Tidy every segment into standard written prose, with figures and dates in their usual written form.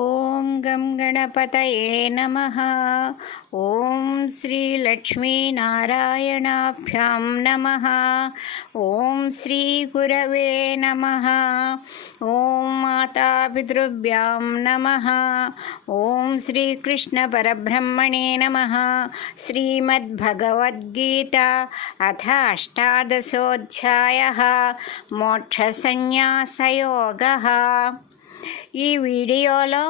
ఓం గం గణపతయే నమః. ఓం శ్రీ లక్ష్మీనారాయణాభ్యాం నమః. ఓం శ్రీ గురవే నమః. ఓం మాతాపితృభ్యాం నమః. ఓం శ్రీకృష్ణ పరబ్రహ్మణే నమః. శ్రీమద్భగవద్గీత అథ అష్టాదశోధ్యాయః మోక్షసన్యాసయోగః. ఈ వీడియోలో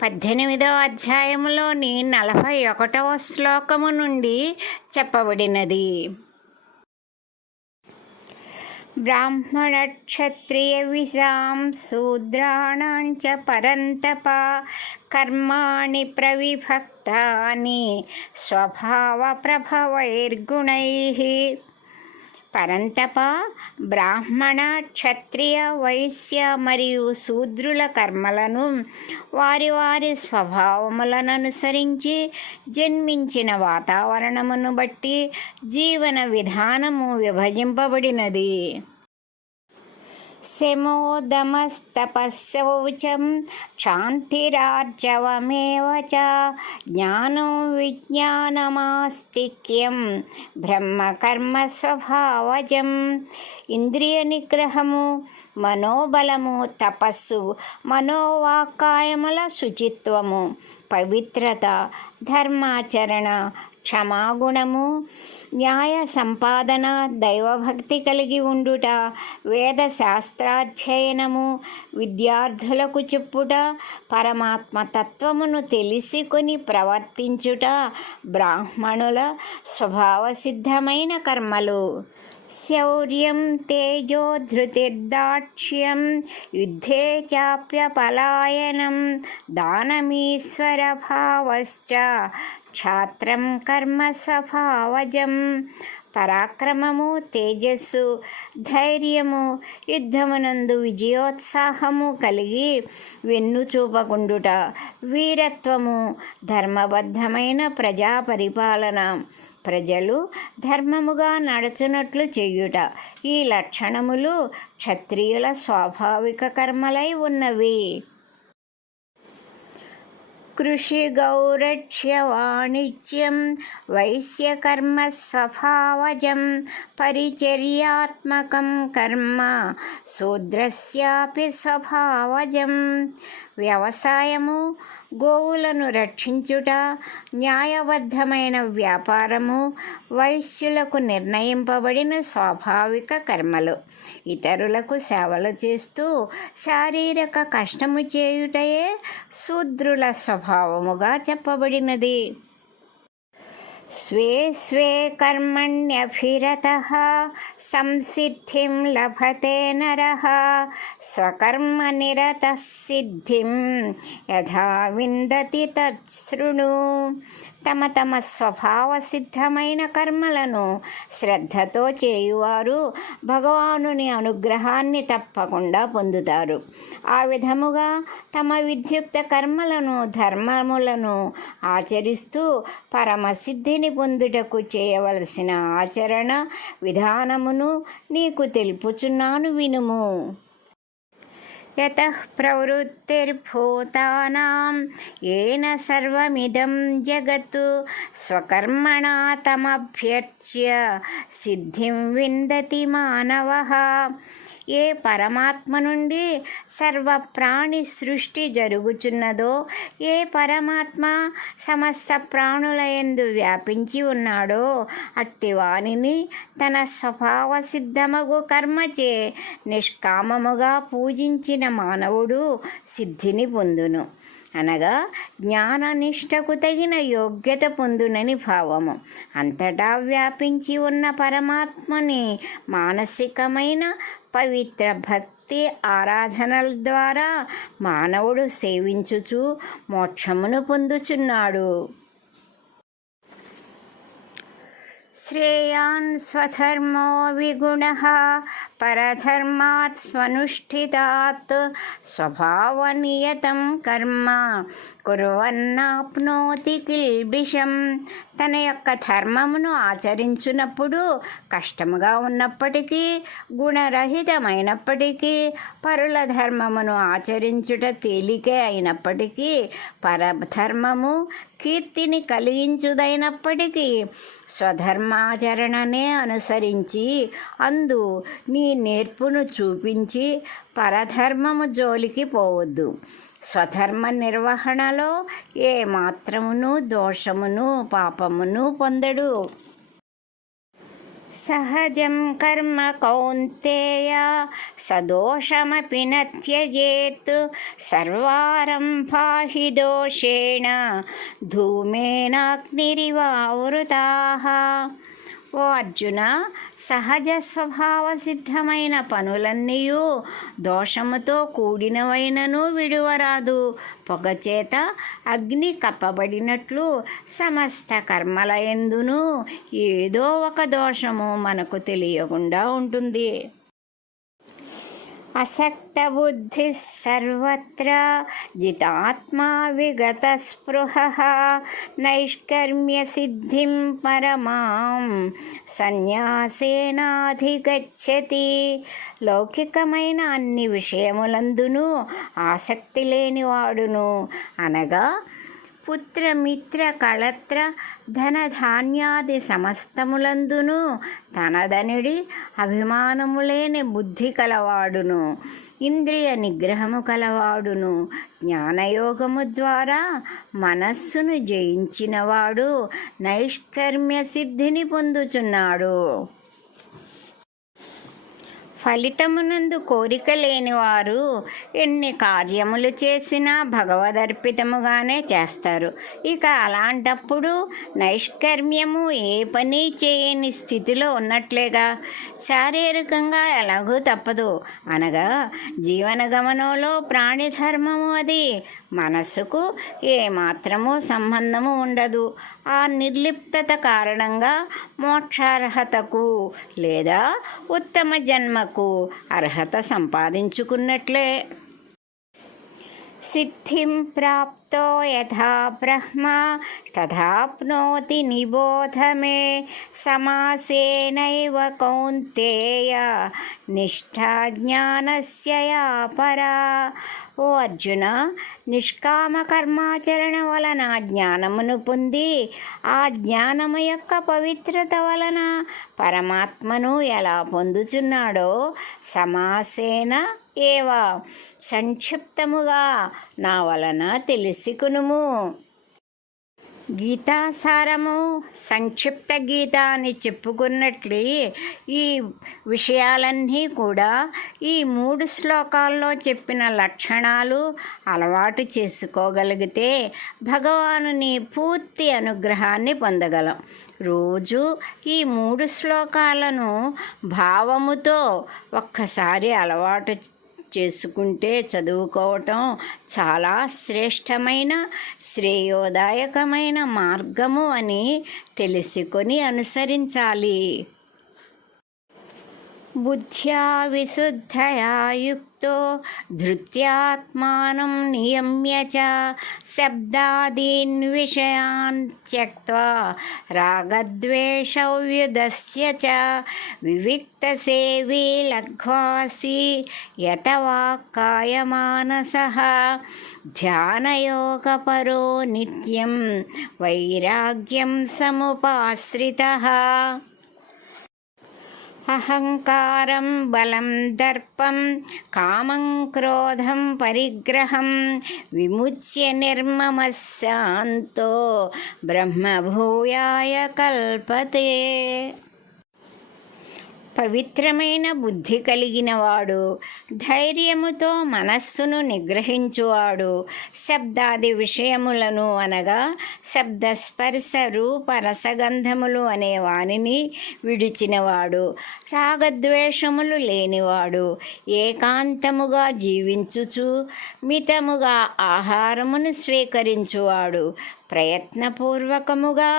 18వ అధ్యాయంలోని 41వ శ్లోకము నుండి చెప్పబడినది. బ్రాహ్మణ క్షత్రియ విషాం శూద్రాణాం చ పరంతప కర్మాణి ప్రవిభక్తాని స్వభావ ప్రభవైర్గుణైః. పరంతప, బ్రాహ్మణ, క్షత్రియ, వైశ్య మరియు శూద్రుల కర్మలను వారి వారి స్వభావములను అనుసరించి జన్మించిన వాతావరణమును బట్టి జీవన విధానము విభజింపబడినది. శమోదమస్తపస్సౌచం క్షాంతిరార్జవమేవ చ జ్ఞానం విజ్ఞానమాస్తిక్యం బ్రహ్మకర్మ స్వభావజం. ఇంద్రియ నిగ్రహము, మనోబలము, తపస్సు, మనోవాక్కాయముల శుచిత్వము, పవిత్రత, ధర్మాచరణ, క్షమాగుణము, న్యాయ సంపాదన, దైవభక్తి కలిగి ఉండుట, వేద శాస్త్రాధ్యయనము, విద్యార్థులకు చెప్పుట, పరమాత్మ తత్వమును తెలిసికొని ప్రవర్తించుట బ్రాహ్మణుల స్వభావసిద్ధమైన కర్మలు. శౌర్యం, తేజో, ధృతిర్దాక్ష్యం, యుద్ధే చాప్యపలాయనం, దానమీశ్వరభావశ్చ క్షాత్రం కర్మ స్వభావజం. పరాక్రమము, తేజస్సు, ధైర్యము, యుద్ధమునందు విజయోత్సాహము కలిగి వెన్ను చూపకుండుట, వీరత్వము, ధర్మబద్ధమైన ప్రజా పరిపాలన, ప్రజలు ధర్మముగా నడుచునట్లు చేయుట. ఈ లక్షణములు క్షత్రియుల స్వాభావిక కర్మలై ఉన్నవి. కృషి, గౌరక్ష్య, వాణిజ్యం, వైశ్యకర్మ స్వభావజం. పరిచర్యాత్మకం కర్మ శూద్రస్యాపి స్వభావజం. వ్యవసాయము, గోవులను రక్షించుట, న్యాయబద్ధమైన వ్యాపారము వైశ్యులకు నిర్ణయింపబడిన స్వాభావిక కర్మలు. ఇతరులకు సేవలు చేస్తూ శారీరక కష్టము చేయుటయే శూద్రుల స్వభావముగా చెప్పబడినది. స్వే స్వే కర్మణ్యభిరతః సంసిద్ధిం లభతే నరః స్వకర్మనిరతః సిద్ధిం యథా విందతి తచ్ఛృణు. తమ తమ స్వభావ సిద్ధమైన కర్మలను శ్రద్ధతో చేయువారు భగవానుని అనుగ్రహాన్ని తప్పకుండా పొందుతారు. ఆ విధముగా తమ విద్యుక్త కర్మలను, ధర్మములను ఆచరిస్తూ పరమసిద్ధిని పొందుటకు చేయవలసిన ఆచరణ విధానమును నీకు తెలుపుచున్నాను, వినుము. యతః ప్రవృత్తిర్భూతానాం ఏన సర్వమిదం జగత్ స్వకర్మణా తమభ్యర్చ్య సిద్ధిం విందతి మానవః. ఏ పరమాత్మ నుండి సర్వ ప్రాణి సృష్టి జరుగుచున్నదో, ఏ పరమాత్మ సమస్త ప్రాణుల యందు వ్యాపించి ఉన్నాడో అట్టి వానిని తన స్వభావ సిద్ధమగు కర్మచే నిష్కామముగా పూజించిన మానవుడు సిద్ధిని పొందును. అనగా జ్ఞాననిష్టకు తగిన యోగ్యత పొందునని భావము. అంతటా వ్యాపించి ఉన్న పరమాత్మని మానసికమైన పవిత్ర భక్తి ఆరాధనల ద్వారా మానవుడు సేవించుచు మోక్షమును పొందుచున్నాడు. శ్రేయాన్ స్వధర్మో విగుణః పరధర్మాత్ స్వనుష్ఠితాత్ స్వభావనియతం కర్మ కుర్వన్నాప్నోతి కిల్బిషం. తన యొక్క ధర్మమును ఆచరించున్నప్పుడు కష్టముగా ఉన్నప్పటికీ, గుణరహితమైనప్పటికీ, పరుల ధర్మమును ఆచరించుట తేలికే అయినప్పటికీ, పరధర్మము కీర్తిని కలిగించుదైనప్పటికీ, స్వధర్మాచరణనే అనుసరించి అందు నీ నేర్పును చూపించి పరధర్మము జోలికి పోవద్దు. స్వధర్మ నిర్వహణలో ఏ మాత్రమును దోషమును పాపమును పొందడు. సహజం కర్మ కౌంతేయ సదోషమపి న త్యజేత్ సర్వారంభా హి దోషేణ ధూమేనాగ్నిరివావృతాః. ఓ అర్జున, సహజ స్వభావ సిద్ధమైన పనులన్నీయూ దోషముతో కూడినవైనను విడువరాదు. పొగచేత అగ్ని కప్పబడినట్లు సమస్త కర్మల యందును ఏదో ఒక దోషము మనకు తెలియకుండా ఉంటుంది. అసక్తబుద్ధి సర్వత్ర జితాత్మా విగతస్పృహః నైష్కర్మ్య సిద్ధిం పరమాం సన్యాసేనాధిగచ్చతి. లౌకికమైన అన్ని విషయములందును ఆసక్తి లేనివాడును, అనగా పుత్రమిత్ర కళత్ర ధనధాన్యాది సమస్తములందును తనదనిడి అభిమానము లేని బుద్ధి కలవాడును, ఇంద్రియ నిగ్రహము కలవాడును, జ్ఞానయోగము ద్వారా మనస్సును జయించినవాడు నైష్కర్మ్య సిద్ధిని పొందుచున్నాడు. ఫలితమునందు కోరిక లేనివారు ఎన్ని కార్యములు చేసినా భగవదర్పితముగానే చేస్తారు. ఇక అలాంటప్పుడు నైష్కర్మ్యము ఏ పని చేయని స్థితిలో ఉన్నట్లేగా. శారీరకంగా ఎలాగూ తప్పదు, అనగా జీవన గమనంలో ప్రాణిధర్మము అది. మనస్సుకు ఏమాత్రమూ సంబంధము ఉండదు. ఆ నిర్లిప్తత కారణంగా మోక్షార్హతకు లేదా ఉత్తమ జన్మకు అర్హత సంపాదించుకున్నట్లే. సిద్ధిం ప్రాప్తో యథా బ్రహ్మ తథాప్నోతి నిబోధ మే సమాసేనైవ కౌంతేయ నిష్ఠా జ్ఞానస్య యా పరా. ఓ అర్జున, నిష్కామ కర్మాచరణ వలన జ్ఞానమును పొంది ఆ జ్ఞానము యొక్క పవిత్రత వలన పరమాత్మను ఎలా పొందుచున్నాడో సమాసేన ఏవా సంక్షిప్తముగా నా వలన తెలిసికొనుము. గీతాసారము సంక్షిప్త గీత అని చెప్పుకున్నట్లే ఈ విషయాలన్నీ కూడా ఈ 3 శ్లోకాల్లో చెప్పిన లక్షణాలు అలవాటు చేసుకోగలిగితే భగవానుని పూర్తి అనుగ్రహాన్ని పొందగలం. రోజు ఈ 3 శ్లోకాలను భావముతో ఒక్కసారి అలవాటు చేసుకుంటే చదువుకోవటం చాలా శ్రేష్టమైన శ్రేయోదాయకమైన మార్గము అని తెలుసుకొని అనుసరించాలి. బుద్ధ్యా విశుద్ధయా యుక్తో ధృత్యాత్మానం నియమ్య చ శబ్దాదీన్ విషయాన్ త్యక్త్వా రాగద్వేషౌ వ్యుదస్య చ వివిక్తసేవీ లఘ్వాసి యతవా కాయమానసః ధ్యానయోగపరో నిత్యం వైరాగ్యం సముపాశ్రితః. అహంకారం బలం దర్పం కామం క్రోధం పరిగ్రహం విముచ్య నిర్మమః శాంతో బ్రహ్మభూయాయ కల్పతే. పవిత్రమైన బుద్ధి కలిగినవాడు, ధైర్యముతో మనస్సును నిగ్రహించువాడు, శబ్దాది విషయములను అనగా శబ్దస్పర్శ రూప రసగంధములు అనే వానిని విడిచినవాడు, రాగద్వేషములు లేనివాడు, ఏకాంతముగా జీవించుచు మితముగా ఆహారమును స్వీకరించువాడు, ప్రయత్నపూర్వకముగా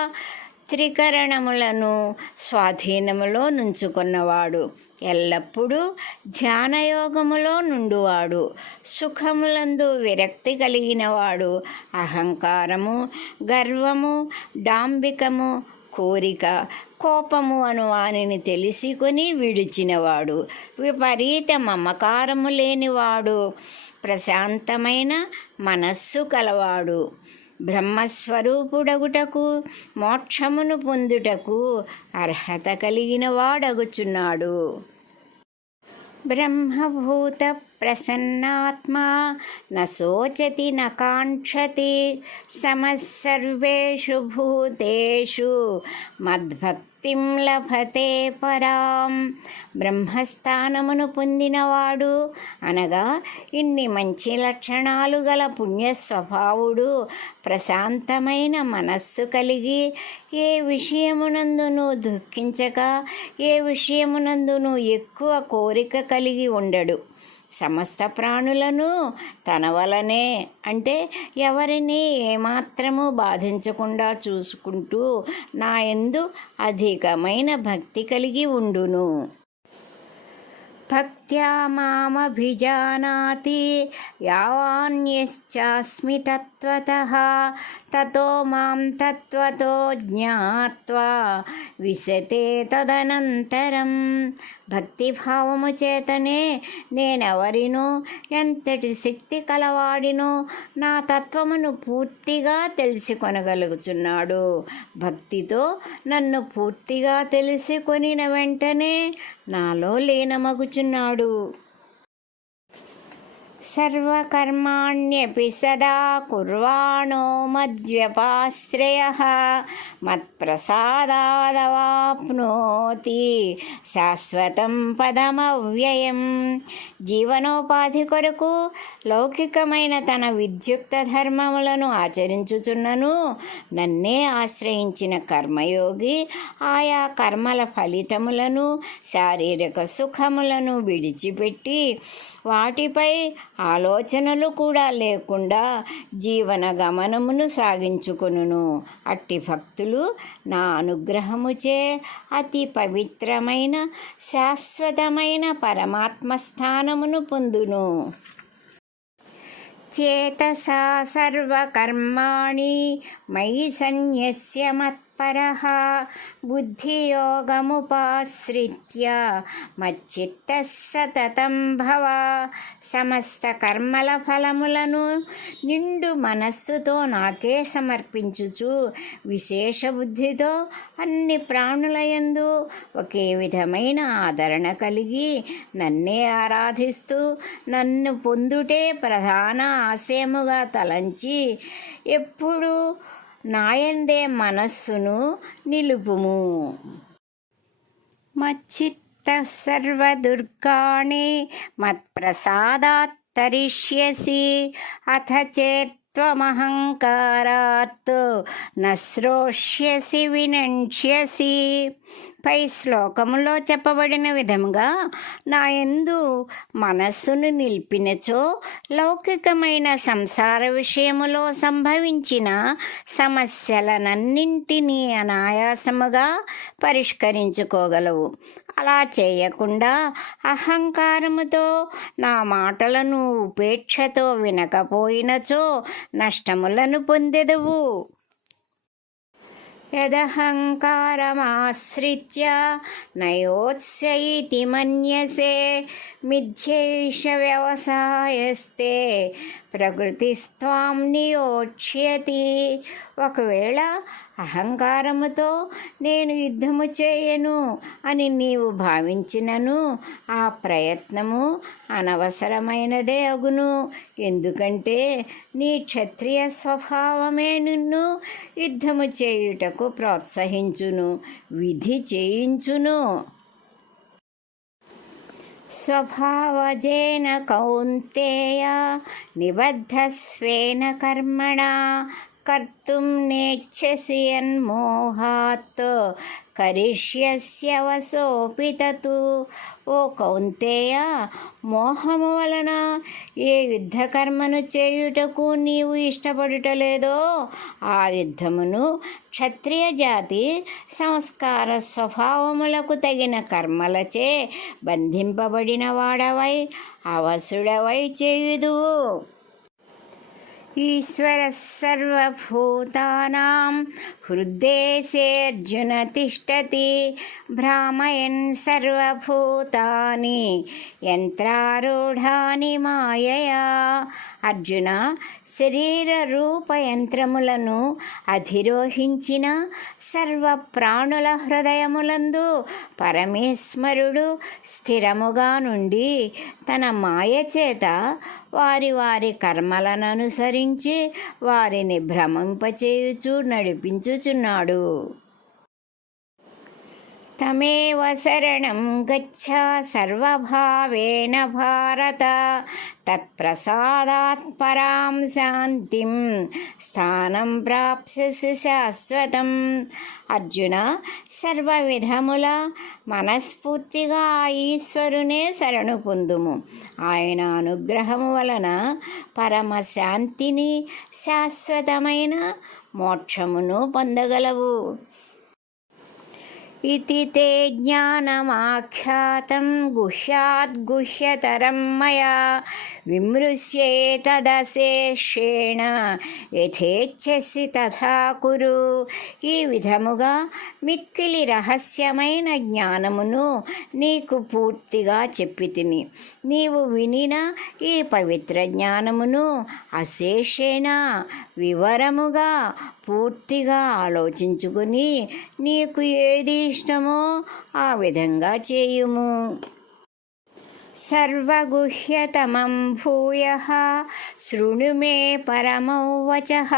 త్రికరణములను స్వాధీనములో నుంచుకున్నవాడు, ఎల్లప్పుడూ ధ్యానయోగములో నుండువాడు, సుఖములందు విరక్తి కలిగినవాడు, అహంకారము, గర్వము, డాంబికము, కోరిక, కోపము అను వానిని తెలిసికొని విడిచినవాడు, విపరీత మమకారము లేనివాడు, ప్రశాంతమైన మనస్సు కలవాడు, బ్రహ్మస్వరూపుడగుటకు మోక్షమును పొందుటకు అర్హత కలిగిన వాడగుచున్నాడు. బ్రహ్మభూత ప్రసన్నాత్మా న శోచతి న కాంక్షతి సమస్సర్వేషు భూతేషు మద్భక్తిం లభతే పరాం. బ్రహ్మస్థానమును పొందినవాడు అనగా ఇన్ని మంచి లక్షణాలు గల పుణ్యస్వభావుడు, ప్రశాంతమైన మనస్సు కలిగి ఏ విషయమునందును దుఃఖించక ఏ విషయమునందును ఎక్కువ కోరిక కలిగి ఉండడు. సమస్త ప్రాణులను తన వలనే అంటే ఎవరిని ఏమాత్రము బాధించకుండా చూసుకుంటూ నా యందు అధికమైన భక్తి కలిగి ఉండును. భక్త్యా మామభిజానాతి యావాన్యశ్చాస్మి తత్వతః తతో మాం తత్వతో జ్ఞాత్వా విశతే తదనంతరం. భక్తిభావము చేతనే నేనెవరినో, ఎంతటి శక్తి కలవాడినో నా తత్వమును పూర్తిగా తెలుసుకొనగలుగుచున్నాడు. భక్తితో నన్ను పూర్తిగా తెలుసుకొనిన వెంటనే నాలో లీనమగుచున్నాడు. సర్వకర్మాణ్యపి సదా కుర్వాణో మద్వ్యపాశ్రయః మత్ప్రసాదాదవాప్నోతి శాశ్వతం పదమవ్యయం. జీవనోపాధి కొరకు లౌకికమైన తన విద్యుక్త ధర్మములను ఆచరించుచున్నను నన్నే ఆశ్రయించిన కర్మయోగి ఆయా కర్మల ఫలితములను, శారీరక సుఖములను విడిచిపెట్టి వాటిపై ఆలోచనలు కూడా లేకుండా జీవన గమనమును సాగించుకొనును. అట్టి భక్తులు నా అనుగ్రహముచే అతి పవిత్రమైన శాశ్వతమైన పరమాత్మ స్థానమును పొందును. చేతసా సర్వకర్మాణి మయి సన్యస్య మత్పరః బుద్ధియోగముపాశ్రిత్య మచ్చిత్తః సతతం భవ. సమస్త కర్మల ఫలములను నిండు మనస్సుతో నాకే సమర్పించుచు విశేష బుద్ధితో అన్ని ప్రాణులయందు ఒకే విధమైన ఆదరణ కలిగి నన్నే ఆరాధిస్తూ నన్ను పొందుటే ప్రధాన ఆశయముగా తలంచి ఎప్పుడు నాయందే మనస్సును నిలుపుము. మచ్చిత్తః సర్వదుర్గాణి మత్ప్రసాదాత్ తరిష్యసి అథ చేత్త్వమహంకారాత్ న శ్రోష్యసి వినక్ష్యసి. పై శ్లోకములో చెప్పబడిన విధముగా నాయందు మనస్సును నిలిపినచో లౌకికమైన సంసార విషయములో సంభవించిన సమస్యలనన్నింటినీ అనాయాసముగా పరిష్కరించుకోగలవు. అలా చేయకుండా అహంకారముతో నా మాటలను ఉపేక్షతో వినకపోయినచో నష్టములను పొందెదవు. యదహంకారమాశ్రిత్య నయోత్స్య ఇతి మన్యసే మిథ్యైష వ్యవసాయస్తే ప్రకృతిస్త్వాం నియోక్ష్యతి. ఒకవేళ అహంకారముతో నేను యుద్ధము చేయను అని నీవు భావించినను ఆ ప్రయత్నము అనవసరమైనదే అగును. ఎందుకంటే నీ క్షత్రియ స్వభావమే నిన్ను యుద్ధము చేయుటకు ప్రోత్సహించును, విధి చేయించును. స్వభావజేన కౌంతేయ నిబద్ధస్వేన కర్మణా కర్తుం నేచ్ఛసి యన్మోహాత్ కరిష్యస్య వసోపి తత్. ఓ కౌంతేయ, మోహము వలన ఏ యుద్ధకర్మను చేయుటకు నీవు ఇష్టపడుటలేదో ఆ యుద్ధమును క్షత్రియ జాతి సంస్కార స్వభావములకు తగిన కర్మలచే బంధింపబడిన వాడవై అవసుడవై చేయుదువు. ఈశ్వర సర్వభూతానాం హృద్దేశేऽర్జున తిష్టతి భ్రామయన్ సర్వభూతాని యంత్రారూఢాని మాయయా. అర్జున, శరీర రూప యంత్రములను అధిరోహించిన సర్వ ప్రాణుల హృదయములందు పరమేశ్వరుడు స్థిరముగా నుండి తన మాయ చేత వారి వారి కర్మలను అనుసరించి వారిని భ్రమింపచేయుచు నడిపించుచున్నాడు. తమేవ శరణం గచ్చ సర్వభావేన భారత, తత్ప్రసాదాత్ పరాం శాంతిం స్థానం ప్రాప్స్యసి శాశ్వతం. అర్జున, సర్వ విధముల మనస్ఫూర్తిగా ఆ ఈశ్వరునే శరణు పొందుము. ఆయన అనుగ్రహము వలన పరమశాంతిని, శాశ్వతమైన మోక్షమును పొందగలవు. ఇతి తే జ్ఞానమాఖ్యాతం గుహ్యాత్ గుహ్యతరం మయా విమృశ్యేతదశేషేణ యథేచ్ఛసి తథా కురు. ఈ విధముగా మిక్కిలి రహస్యమైన జ్ఞానమును నీకు పూర్తిగా చెప్పితిని. నీవు వినిన ఈ పవిత్ర జ్ఞానమును అశేషేణ వివరముగా పూర్తిగా ఆలోచించుకుని నీకు ఏది ఇష్టమో ఆ విధంగా చేయుము. సర్వగుహ్యతమం భూయః శృణు మే పరమౌ వచః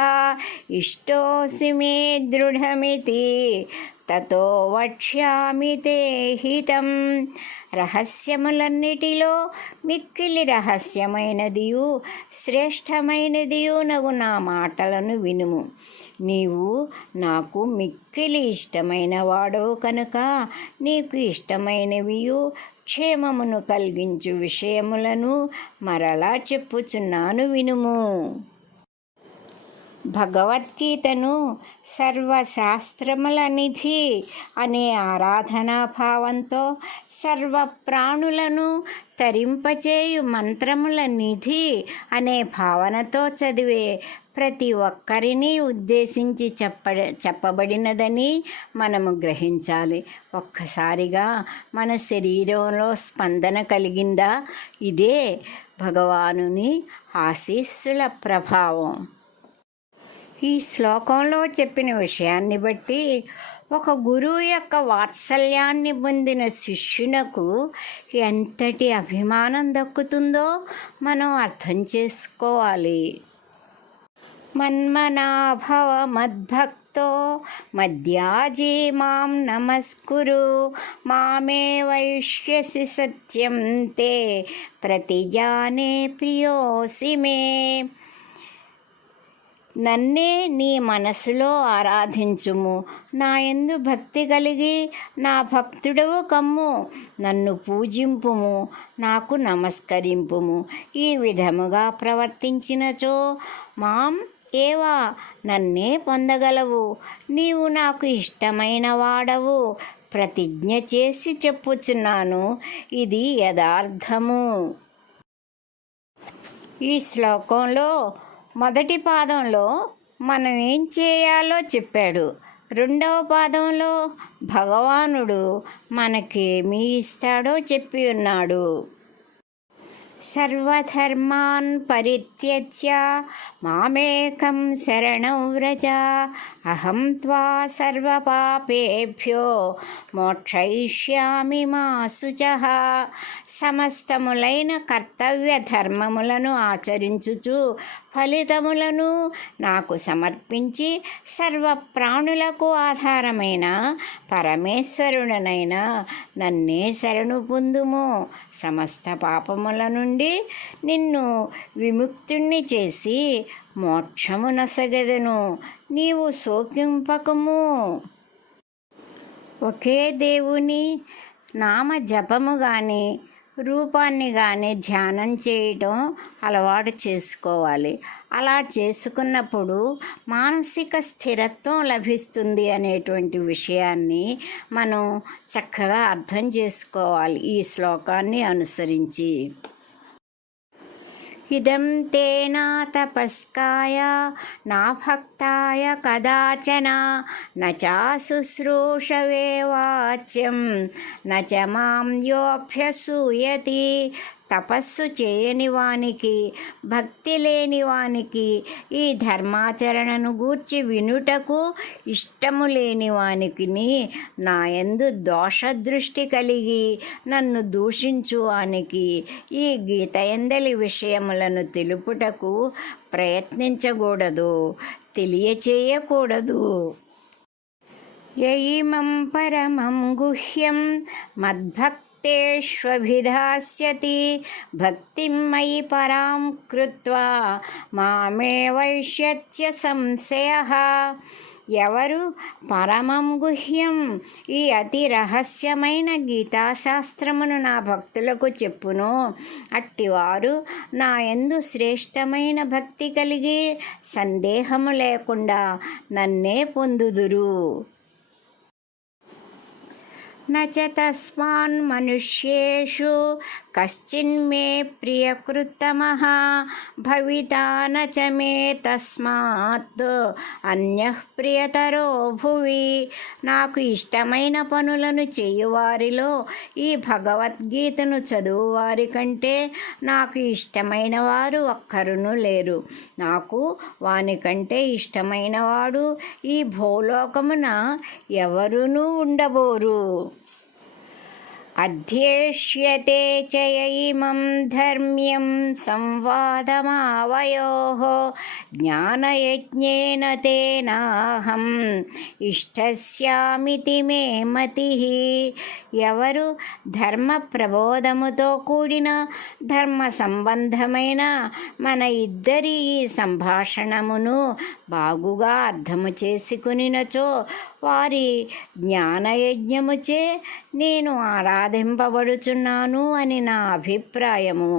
ఇష్టోసి మే దృఢమితి తతో వక్ష్యామి తే హితం. రహస్యములన్నిటిలో మిక్కిలి రహస్యమైనదియు శ్రేష్టమైనదియు నగు నా మాటలను వినుము. నీవు నాకు మిక్కిలి ఇష్టమైన వాడవు కనుక నీకు ఇష్టమైనవియు క్షేమమును కలిగించు విషయములను మరలా చెప్పుచున్నాను వినుము. భగవద్గీతను సర్వశాస్త్రముల నిధి అనే ఆరాధనాభావంతో సర్వ ప్రాణులను తరింపచేయు మంత్రముల నిధి అనే భావనతో చదివే ప్రతి ఒక్కరిని ఉద్దేశించి చెప్పబడినదని మనము గ్రహించాలి. ఒక్కసారిగా మన శరీరంలో స్పందన కలిగిందా? ఇదే భగవానుని ఆశీస్సుల ప్రభావం. ఈ శ్లోకంలో చెప్పిన విషయాన్ని బట్టి ఒక గురువు యొక్క వాత్సల్యాన్ని పొందిన శిష్యునకు ఎంతటి అభిమానం దక్కుతుందో మనం అర్థం చేసుకోవాలి. మన్మనాభవ మద్భక్తో మధ్యాజీ మాం నమస్కురు మామే వైష్యసి సత్యం తే ప్రతిజానే ప్రియోసి మే. నన్నే నీ మనసులో ఆరాధించుము, నా యందు భక్తి కలిగి నా భక్తుడవు కమ్ము, నన్ను పూజింపుము, నాకు నమస్కరింపుము. ఈ విధముగా ప్రవర్తించినచో మాం ఏవా నన్నే పొందగలవు. నీవు నాకు ఇష్టమైన వాడవు. ప్రతిజ్ఞ చేసి చెప్పుచున్నాను, ఇది యథార్థము. ఈ శ్లోకంలో మొదటి పాదంలో మనం ఏం చేయాలో చెప్పాడు. రెండవ పాదంలో భగవానుడు మనకేమి ఇస్తాడో చెప్పి ఉన్నాడు. సర్వధర్మాన్ పరిత్యజ్య మామేకం శరణం వ్రజ అహం త్వా సర్వపాపేభ్యో మోక్షయిష్యామి మా శుచః. సమస్తములైన కర్తవ్య ధర్మములను ఆచరించుచు ఫలితములను నాకు సమర్పించి సర్వ ప్రాణులకు ఆధారమైన పరమేశ్వరుడనైన నన్నే శరణు పొందుము. సమస్త పాపముల నుండి నిన్ను విముక్తుణ్ణి చేసి మోక్షము నొసగెదను. నీవు శోకింపకము. ఒకే దేవుని నామ జపము కానీ రూపాన్ని కానీ ధ్యానం చేయటం అలవాటు చేసుకోవాలి. అలా చేసుకున్నప్పుడు మానసిక స్థిరత్వం లభిస్తుంది అనేటువంటి విషయాన్ని మనం చక్కగా అర్థం చేసుకోవాలి ఈ శ్లోకాన్ని అనుసరించి. ఇదం తేనా తపస్కాయ నా భక్తాయ కదాచన నచా శుశ్రూషవే వాచ్యం నచ మాం యోభ్యసూయతి. తపస్సు చేయని వానికి, భక్తి లేని వానికి, ఈ ధర్మాచరణను గూర్చి వినుటకు ఇష్టము లేని వానికి నాయందు దోషదృష్టి కలిగి నన్ను దూషించు వానికి ఈ గీతయందలి విషయములను తెలుపుటకు ప్రయత్నించకూడదు, తెలియచేయకూడదు. యయిమం పరమం గుహ్యం మద్భక్తేష్వభిధాస్యతి భక్తిం మయి పరాం కృత్వా మామే వైష్యత్య సంశయః. ఎవరు పరమం గుహ్యం, ఈ అతి రహస్యమైన గీతాశాస్త్రమును నా భక్తులకు చెప్పునో అట్టివారు నా యందు శ్రేష్టమైన భక్తి కలిగి సందేహము లేకుండా నన్నే పొందుదురు. నచ తస్మాన్ మనుష్యేషు కశ్చిన్మే ప్రియకృత్తమః భవితా నచ మే తస్మాత్ అన్యః ప్రియతరో భువి. నాకు ఇష్టమైన పనులను చేయువారిలో ఈ భగవద్గీతను చదువువారి కంటే నాకు ఇష్టమైన వారు ఒక్కరును లేరు. నాకు వానికంటే ఇష్టమైన వాడు ఈ భూలోకమున ఎవరునూ ఉండబోరు. అధ్యేష్యతే చ ఇమం ధర్మ్యం సంవాదమావయోః జ్ఞానయజ్ఞేన తేనాహం ఇష్టస్యామితి మే మతిః. ఎవరు ధర్మ ప్రబోధముతో కూడిన ధర్మ సంబంధమైన మన ఇద్దరి ఈ సంభాషణమును బాగుగా అర్థము చేసుకునినచో వారి జ్ఞానయజ్ఞముచే నేను ఆరాధింపబడుచున్నాను అని నా అభిప్రాయము.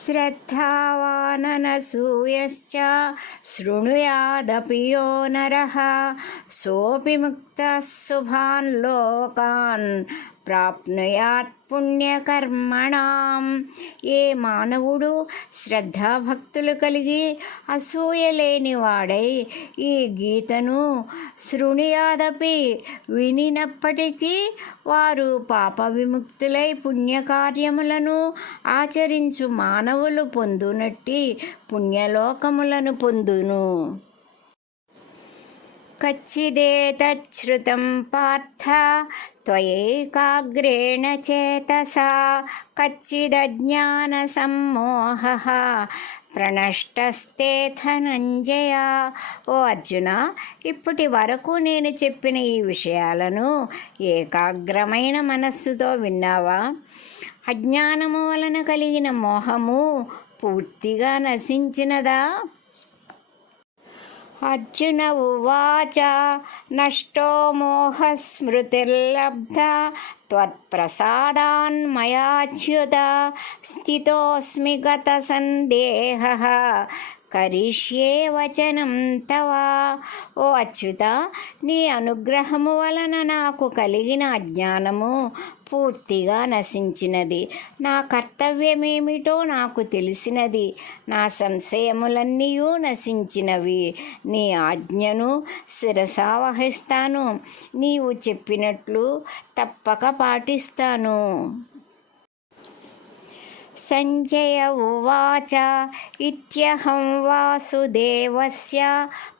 శ్రద్ధావాననసూయశ్చ శృణుయాదపి యో నరః సోపి ముక్తః శుభాన్ లోకాన్ ప్రాప్నుయాత్ పుణ్యకర్మణాం. ఏ మానవుడు శ్రద్ధాభక్తులు కలిగి అసూయ లేని వాడై ఈ గీతను శృణుయాదపి వినినప్పటికీ వారు పాప విముక్తులై పుణ్యకార్యములను ఆచరించు మానవులు పొందునట్టి పుణ్యలోకములను పొందును. కచ్చిదేతచ్ఛృతం పార్థ త్వయేకాగ్రేణ చేతసా కచ్చిదజ్ఞానసమ్మోహః ప్రణష్టస్తే ధనంజయ. ఓ అర్జున, ఇప్పటి వరకు నేను చెప్పిన ఈ విషయాలను ఏకాగ్రమైన మనస్సుతో విన్నావా? అజ్ఞానము వలన కలిగిన మోహము పూర్తిగా నశించినదా? అర్జున ఉవాచ నష్టో మోహ స్మృతిర్లబ్ధా త్వత్ప్రసాదాన్మయాచ్యుత స్థితోస్మి గత సందేహః కరిష్యే వచనం తవ. ఓ అచ్యుత, నీ అనుగ్రహము వలన నాకు కలిగిన అజ్ఞానము పూర్తిగా నశించినది. నా కర్తవ్యమేమిటో నాకు తెలిసినది. నా సంశయములన్నీ నశించినవి. నీ ఆజ్ఞను శిరసావహిస్తాను. నీవు చెప్పినట్లు తప్పక పాటిస్తాను. సంజయ ఉవాచ ఇత్యహం వాసుదేవస్య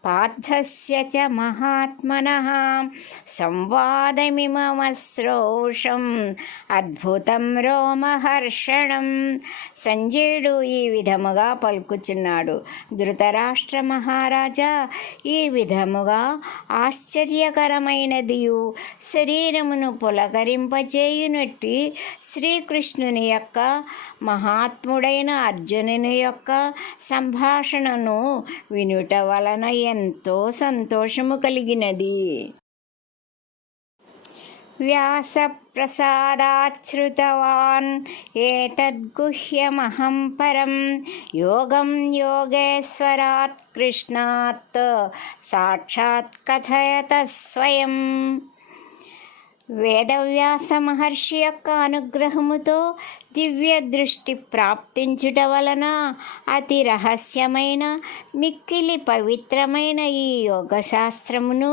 పార్థస్య చ మహాత్మనః సంవాదమిమమశ్రౌషం అద్భుతం రోమహర్షణం. సంజయుడు ఈ విధముగా పలుకుచున్నాడు. ధృతరాష్ట్ర మహారాజా, ఈ విధముగా ఆశ్చర్యకరమైనదియు శరీరమును పులకరింపచేయునట్టి శ్రీకృష్ణుని యొక్క మహాత్ముడైన అర్జునుని యొక్క సంభాషణను వినుట వలన ఎంతో సంతోషము కలిగినది. వ్యాసప్రసాదాచ్ఛ్రుతవాన్ ఏతద్గుహ్యమహం పరం యోగం యోగేశ్వరాత్ కృష్ణాత్ సాక్షాత్ కథయత స్వయం. వేదవ్యాస మహర్షి యొక్క అనుగ్రహముతో దివ్య దృష్టి ప్రాప్తించుట వలన అతి రహస్యమైన మిక్కిలి పవిత్రమైన ఈ యోగశాస్త్రమును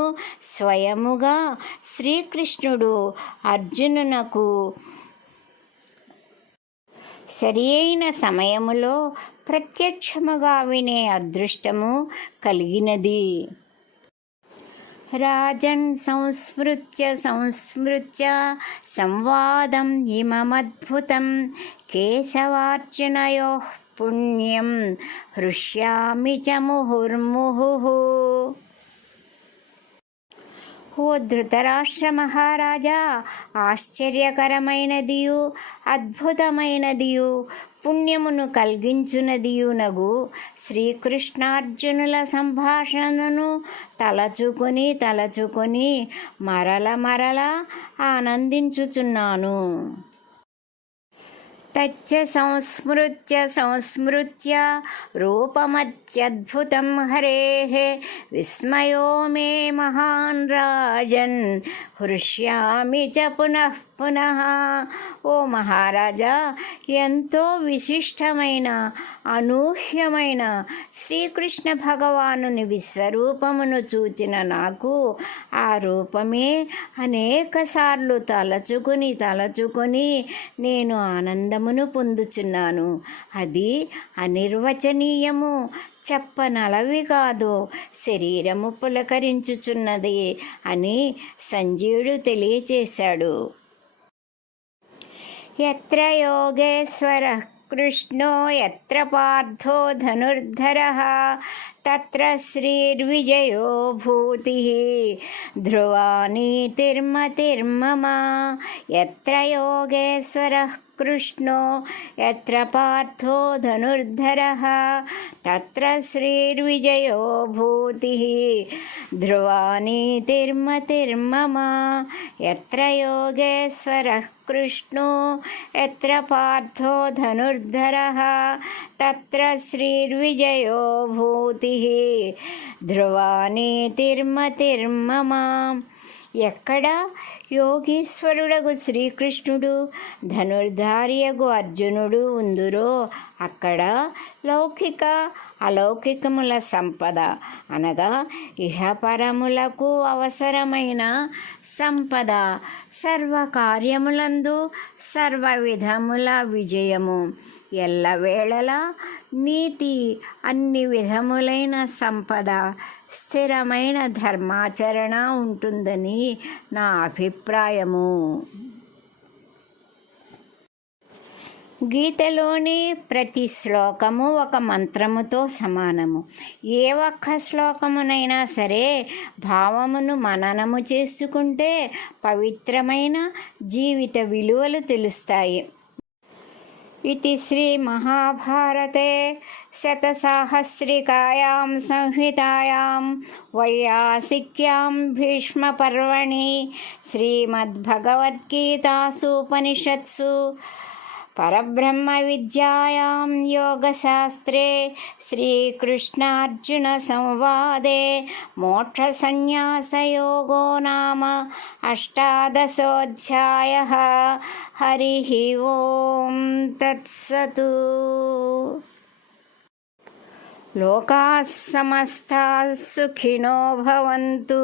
స్వయముగా శ్రీకృష్ణుడు అర్జునునకు సరి అయిన సమయములో ప్రత్యక్షముగా వినే అదృష్టము కలిగినది. రాజన్ సంస్మృత్య సంవాదం ఇమమద్భుతం కేశవార్జునయోః పుణ్యం హృష్యామి చ ముహుర్ముహుః. ఓ ధృతరాష్ట్ర మహారాజా, ఆశ్చర్యకరమైనదియు అద్భుతమైనదియు పుణ్యమును కలిగించునదియునగు శ్రీకృష్ణార్జునుల సంభాషణను తలచుకొని మరల ఆనందించుచున్నాను. తచ్చ సంస్మృత్య రూపమత్యద్భుతం హరేః విస్మయో మే మహాన్ రాజన్ హృష్యామి చ పునః. ఓ మహారాజా, ఎంతో విశిష్టమైన అనూహ్యమైన శ్రీకృష్ణ భగవానుని విశ్వరూపమును చూచిన నాకు ఆ రూపమే అనేకసార్లు తలచుకొని నేను ఆనందమును పొందుచున్నాను. అది అనిర్వచనీయము, చెప్పనలవి కాదు, శరీరము పులకరించుచున్నది అని సంజీవుడు తెలియచేశాడు. యత్ర యోగేశ్వరః కృష్ణో యత్ర పార్థో ధనుర్ధరః తత్ర శ్రీర్విజయో భూతిః ధ్రువా నీతిర్మతిర్మమ. యత్ర యోగేశ్వరః కృష్ణో యత్ర పార్థో ధనుర్ధరః తత్ర శ్రీర్విజయో భూతిః ధ్రువా నీతిర్మతిర్మమ. యత్ర యోగేశ్వరః కృష్ణో యత్ర పార్థో ధనుర్ధరః తత్ర శ్రీర్విజయో భూతిః ధ్రువా నీతిర్మతిర్మమ. ఎక్కడ యోగీశ్వరుడగు శ్రీకృష్ణుడు ధనుర్ధారియగు అర్జునుడు ఉందురో అక్కడ లౌకిక అలౌకికముల సంపద అనగా ఇహపరములకు అవసరమైన సంపద, సర్వకార్యములందు సర్వ విధముల విజయము, ఎల్లవేళలా నీతి, అన్ని విధములైన సంపద, స్థిరమైన ధర్మాచరణ ఉంటుందని నా అభిప్రాయము. గీతలోని ప్రతి శ్లోకము ఒక మంత్రముతో సమానము. ఏ ఒక్క శ్లోకమునైనా సరే భావమును మననము చేసుకుంటే పవిత్రమైన జీవిత విలువలు తెలుస్తాయి. इति श्रीमहाभारते शतसाहस्रिकायां संहितायां वैयासिक्यां भीष्मपर्वणि श्रीमद्भगवद्गीतासूपनिषत्सु परब्रह्मविद्यायां योगशास्त्रे श्रीकृष्णार्जुनसंवादे मोक्षसंन्यासयोगो नाम 18 हरिः ओं तत्सतु। लोकाः समस्ताः सुखिनो भवन्तु।